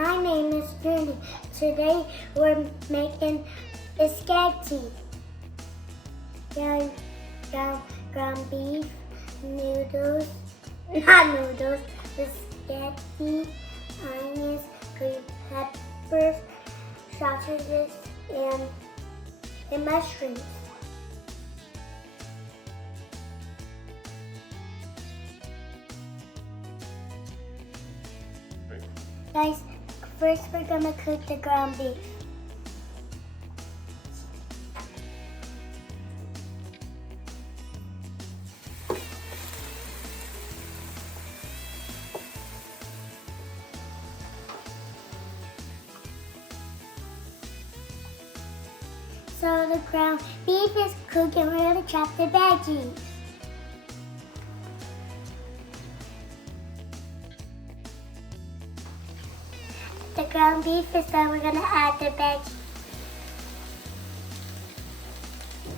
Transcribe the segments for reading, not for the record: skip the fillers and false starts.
My name is Judy. Today we're making Bspaghetti. Ground beef, noodles, not noodles, Bspaghetti, onions, green peppers, sausages, and mushrooms. Guys, first we're gonna cook the ground beef. So the ground beef is cooking, we're gonna chop the veggies. The ground beef is done, we're gonna add the veggies.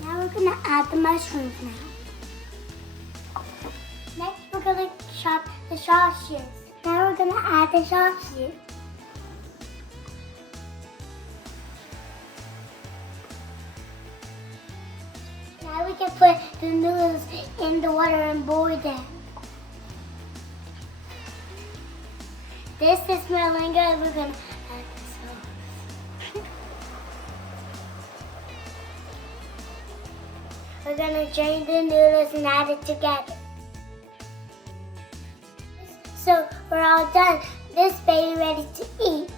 Now we're gonna add the mushrooms now. Next we're gonna chop the sausages. Now we're gonna add the sausages. Now we can put the noodles in the water and boil them. This is smelling good. We're gonna add the sauce. We're gonna drain the noodles and add it together. So we're all done. This baby ready to eat.